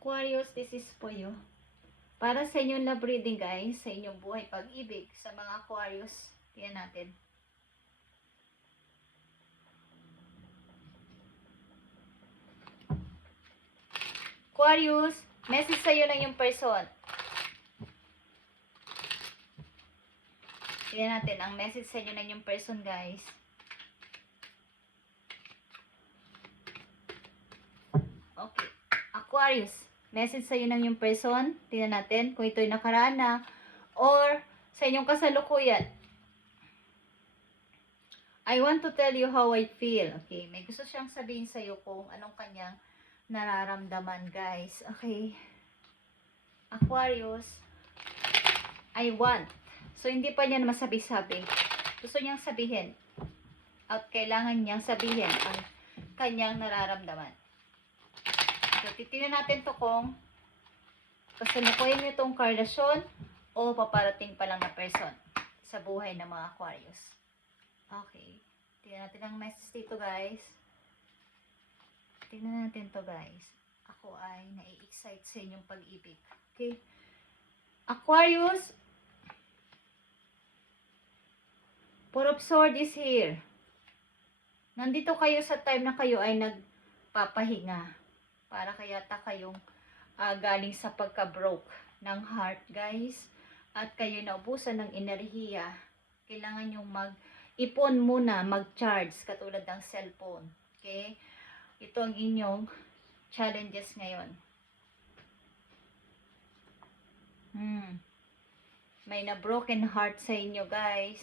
Aquarius, this is for you. Para sa inyong love reading guys, sa inyong buhay pag-ibig, sa mga Aquarius. Tingnan natin. Aquarius, message sa iyo ng yung person. Tingnan natin ang message sa inyo ng yung person guys. Okay. Aquarius, message sa iyo ng yung person. Tingnan natin kung ito'y nakaraan na or sa inyong kasalukuyan. I want to tell you how I feel. Okay, may gusto siyang sabihin sa iyo kung anong kanyang nararamdaman, guys. Okay. Aquarius, I want. So, hindi pa niya masabi-sabi. Gusto niyang sabihin. At kailangan niyang sabihin ang kanyang nararamdaman. So, titingnan natin to kung kasalukuyan niyo itong karlasyon o paparating pa lang na person sa buhay ng mga Aquarius. Okay. Tingnan natin ang message dito, guys. Tingnan natin to, guys. Ako ay nai-excite sa inyong pag-ibig. Okay? Aquarius, Four of Swords is here. Nandito kayo sa time na kayo ay nagpapahinga. Para kayata kayong galing sa pagka-broke ng heart, guys. At kayo naubusan ng enerhiya. Kailangan yung ipon muna, mag-charge, katulad ng cellphone. Okay? Ito ang inyong challenges ngayon. May na-broken heart sa inyo, guys.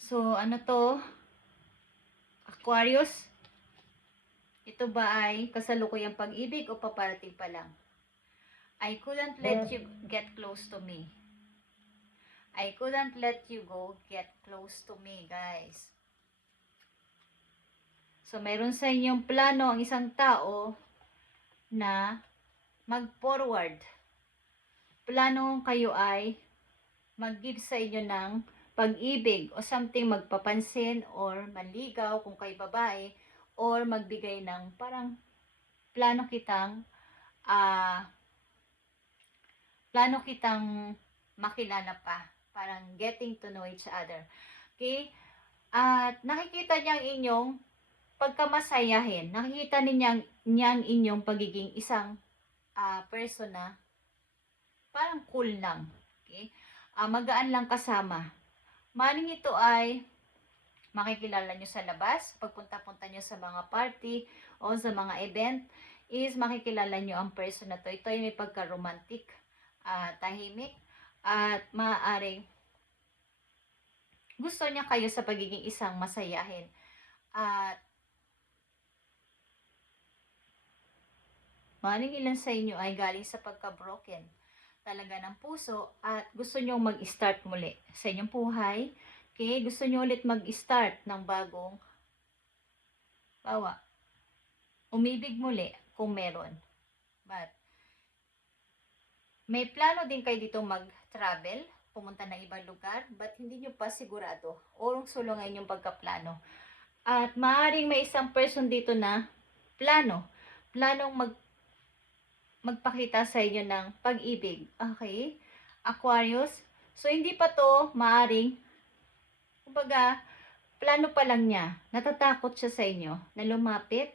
So, ano to? Aquarius? Ito ba ay kasalukuyang pag-ibig o paparating pa lang? I couldn't let you get close to me. I couldn't let you go get close to me, guys. So, meron sa inyong plano ang isang tao na mag-forward. Plano kayo ay mag-give sa inyo ng pag-ibig o something, magpapansin or manligaw kung kayo babae or magbigay ng parang plano kitang makilala pa. Parang getting to know each other. Okay? At nakikita niya ang inyong pagkamasayahin. Nakikita niyang inyong pagiging isang person na parang cool lang. Okay? Magaan lang kasama. Maring ito ay makikilala nyo sa labas. Pagpunta-punta nyo sa mga party o sa mga event is makikilala nyo ang person na to. Ito ay may pagka-romantic, tahimik, at maaaring gusto niya kayo sa pagiging isang masayahin. At maaaring ilan sa inyo ay galing sa pagka-broken talaga ng puso at gusto nyo mag-start muli sa inyong buhay. Okay? Gusto nyo ulit mag-start ng bagong umibig muli kung meron. But may plano din kayo dito mag-travel, pumunta na ibang lugar, but hindi nyo pa sigurado. Orong sulungan yung pagkaplano. At maaaring may isang person dito na planong magpakita sa inyo ng pag-ibig. Okay? Aquarius. So, hindi pa to maaaring, kumbaga, plano pa lang niya. Natatakot siya sa inyo na lumapit.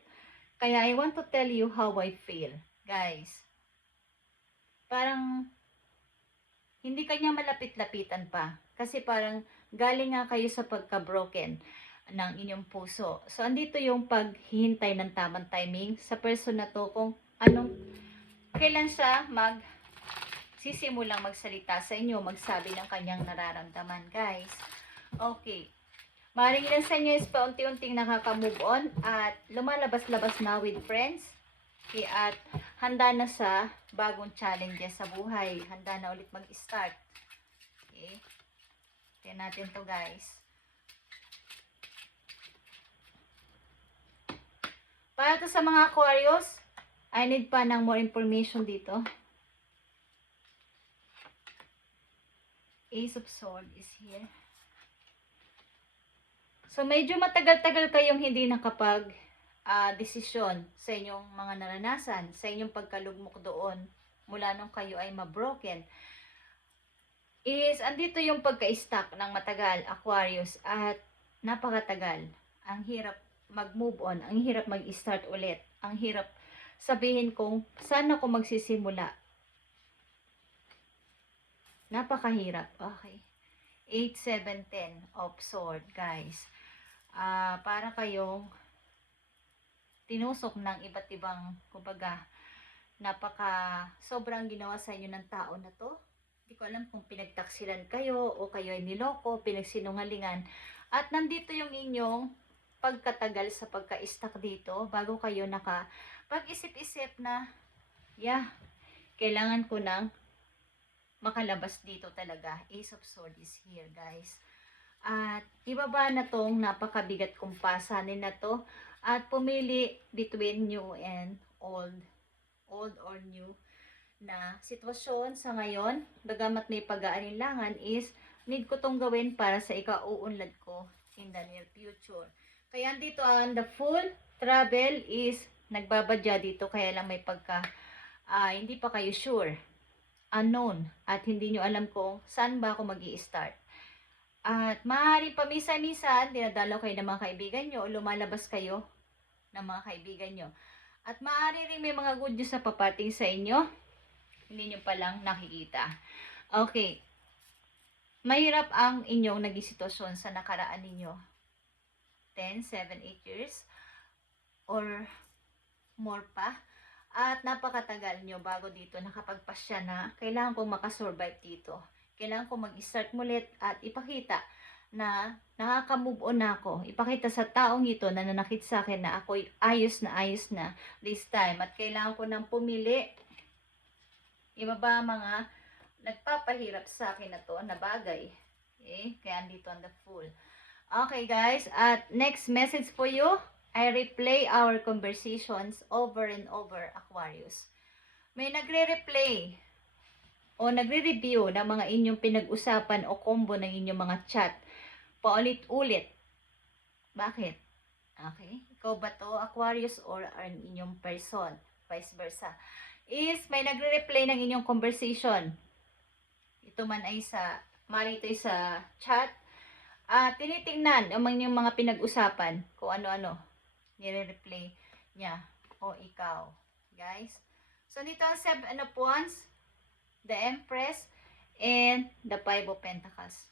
Kaya, I want to tell you how I feel. Guys. Parang, hindi kanya malapit-lapitan pa. Kasi parang, galing nga kayo sa pagka-broken ng inyong puso. So, andito yung paghihintay ng tamang timing sa person na to kung kailan siya sisimulang magsalita sa inyo, magsabi ng kanyang nararamdaman, guys. Okay. Maaaring ilan sa inyo is paunti-unting nakaka-move on at lumalabas-labas na with friends. Okay, at handa na sa bagong challenges sa buhay. Handa na ulit mag-start. Okay. Tingnan natin to, guys. Para to sa mga Aquarius, I need pa ng more information dito. Ace of Swords is here. So, medyo matagal-tagal kayong hindi desisyon sa inyong mga naranasan, sa inyong pagkalugmok doon mula nung kayo ay mabroken, is andito yung pagka-stuck ng matagal, Aquarius, at napakatagal. Ang hirap mag-move on, ang hirap mag-start ulit, ang hirap sabihin kung saan ako magsisimula. Napakahirap. Okay. 8, 7, 10 of sword, guys. Para kayong tinusok ng iba't ibang, kumbaga, sobrang ginawa sa inyo ng tao na to. Hindi ko alam kung pinagtaksilan kayo o kayo ay niloko, pinagsinungalingan. At nandito yung inyong pagkatagal sa pagka-stuck dito bago kayo pag-isip-isip na, kailangan ko nang makalabas dito talaga. Ace of Swords is here, guys. At ibaba na tong napakabigat kong pasanin na to at pumili between new and old or new na sitwasyon sa ngayon. Bagamat may pag-aalinlangan is need ko tong gawin para sa ikauunlad ko in the near future. Kaya dito ang the full travel is nagbabadya dito, kaya lang may hindi pa kayo sure, unknown, at hindi nyo alam kung saan ba ako mag-i-start. At maaaring paminsan-minsan dinadalaw kayo ng mga kaibigan nyo o lumalabas kayo ng mga kaibigan nyo. At maaari rin may mga good news na papating sa inyo, hindi nyo palang nakikita. Okay. Mahirap ang inyong naging sitwasyon sa nakaraan ninyo. 10, 7, 8 years or more pa. At napakatagal nyo bago dito nakapagpasya na kailangan kong makasurvive dito. Kailangan kong mag-start mulit at ipakita na nakaka-move on na ako. Ipakita sa taong ito na nanakit sa akin na ako'y ayos na this time. At kailangan ko nang pumili. Iba ba mga nagpapahirap sa akin na to na bagay. Kaya andito on the full. Okay, guys. At next message for you. I replay our conversations over and over, Aquarius. May nagre-replay o nagre-review ng mga inyong pinag-usapan o combo ng inyong mga chat. Paulit-ulit. Bakit? Okay. Ikaw ba to, Aquarius, or ang inyong person? Vice versa. Is may nagre-replay ng inyong conversation. Ito man ay mali ito sa chat. Tinitingnan ang inyong mga pinag-usapan kung ano-ano. Nire-replay niya o ikaw. Guys. So, dito ang 7 of Wands, the Empress, and the 5 of Pentacles.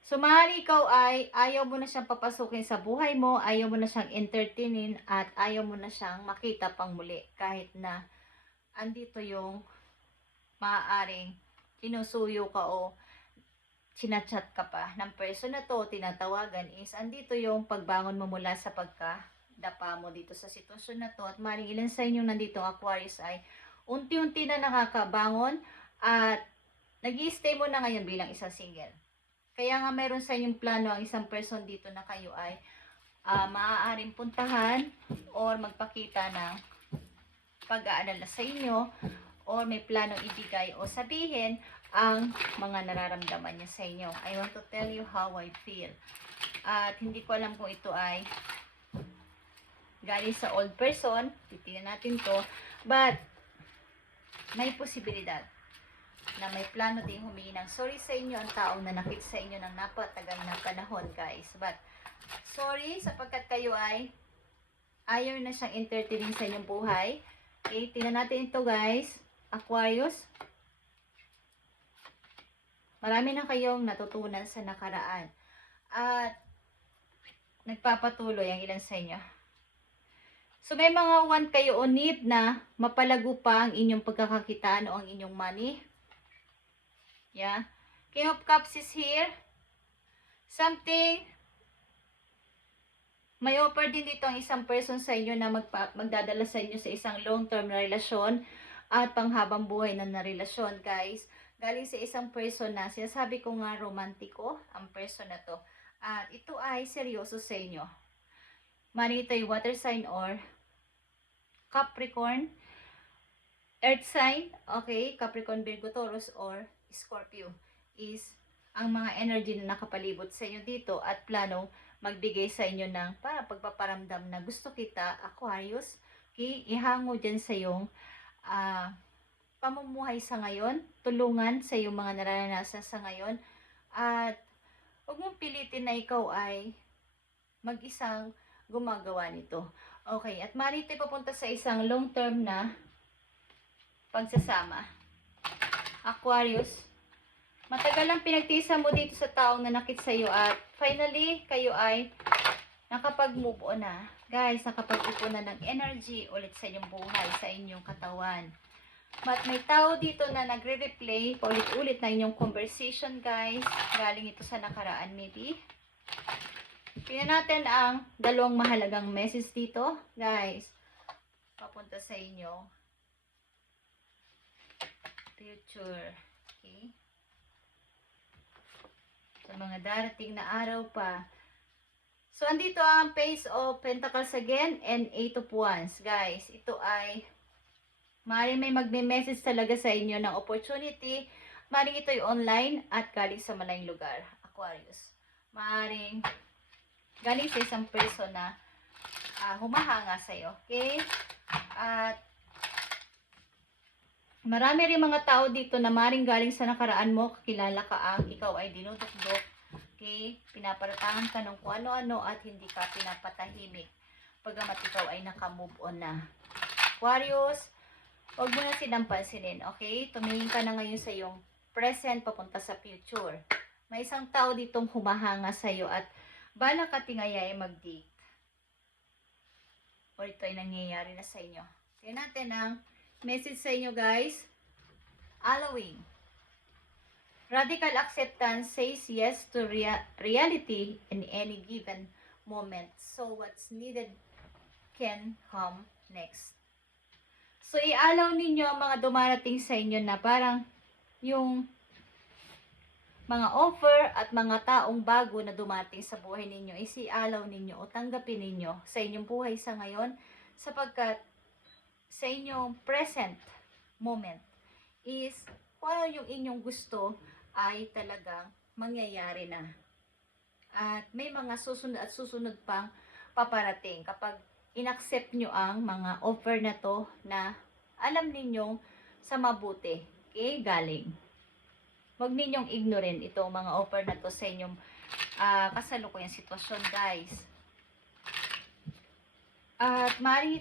So, maaari ikaw ay ayaw mo na siyang papasukin sa buhay mo, ayaw mo na siyang entertainin, at ayaw mo na siyang makita pang muli. Kahit na andito yung maaaring pinusuyo ka o sinachat ka pa ng person na to, tinatawagan, is andito yung pagbangon mo mula sa pagkadapa mo dito sa sitwasyon na to. At maaaring ilan sa inyo nandito Aquarius ay unti-unti na nakakabangon at nag-i-stay mo na ngayon bilang isang single. Kaya nga meron sa inyong plano ang isang person dito na kayo ay maaaring puntahan or magpakita ng pag-aalala sa inyo or may planong ibigay o sabihin ang mga nararamdaman niya sa inyo. I want to tell you how I feel. At hindi ko alam kung ito ay galing sa old person. Titingnan natin to. But may posibilidad na may plano din humingi ng sorry sa inyo ang taong nanakit sa inyo ng napatagal na panahon, guys. But sorry sapagkat kayo ay ayaw na siyang entertaining sa inyong buhay. Okay, tingnan natin ito, guys. Aquarius. Marami na kayong natutunan sa nakaraan. At nagpapatuloy ang ilan sa inyo. So may mga want kayo o need na mapalago pa ang inyong pagkakakitaan o ang inyong money. Yeah. King of Cups is here. Something. May offer din dito ang isang person sa inyo na magdadala sa inyo sa isang long-term na relasyon at panghabang buhay na relasyon, guys. Galing sa isang person na sinasabi ko nga romantiko ang person na to. At ito ay seryoso sa inyo. Mani ito yung water sign or Capricorn, Earth sign, okay, Capricorn, Virgo, Taurus, or Scorpio is ang mga energy na nakapalibot sa inyo dito at planong magbigay sa inyo ng para pagpaparamdam na gusto kita, Aquarius. Okay? Ihango dyan sa iyong pamumuhay sa ngayon, tulungan sa iyong mga nararanasan sa ngayon, at huwag mong pilitin na ikaw ay mag-isang gumagawa nito. Okay, at maaari ito papunta sa isang long-term na pagsasama. Aquarius, matagal lang pinagtiisan mo dito sa taong nanakit sa iyo at finally, kayo ay nakapag-move on na. Guys, nakapag-ipon na ng energy ulit sa inyong buhay, sa inyong katawan. But may tao dito na nagre-replay paulit-ulit na inyong conversation, guys. Galing ito sa nakaraan, maybe. Tingnan natin ang dalawang mahalagang message dito, guys. Papunta sa inyo. Future. Okay? Sa mga darating na araw pa. So, andito ang Page of Pentacles again and Eight of Wands. Guys, ito ay maaaring may magme-message talaga sa inyo ng opportunity. Maaaring ito ay online at galing sa malayong lugar. Aquarius. Maaaring galing sa isang person na humahanga sa iyo. Okay? At marami rin mga tao dito na maaaring galing sa nakaraan mo, kakilala ka ang ikaw ay dinudukdok. Okay? Pinaparatangan ka ng kung ano-ano at hindi ka pinapatahimik. Pagamat ikaw ay naka-move on na. Aquarius, huwag mo na sinampansinin. Okay? Tumingin ka na ngayon sa iyong present papunta sa future. May isang tao ditong humahanga sa iyo at bala ka tingayay mag-date. O ito ay nangyayari na sa inyo. Tingnan natin ang message sa inyo, guys. Allowing. Radical acceptance says yes to reality in any given moment. So what's needed can come next. So i-allow ninyo ang mga dumarating sa inyo na parang yung mga offer at mga taong bago na dumating sa buhay ninyo, isi-allow ninyo o tanggapin ninyo sa inyong buhay sa ngayon, sapagkat sa inyong present moment is kung ano yung inyong gusto ay talagang mangyayari na. At may mga susunod at susunod pang paparating kapag inaccept nyo ang mga offer na to na alam ninyong sa mabuti. Okay? Galing. Huwag ninyong ignorin itong mga offer na to sa inyong kasalukuyang sitwasyon, guys. At maaaring ito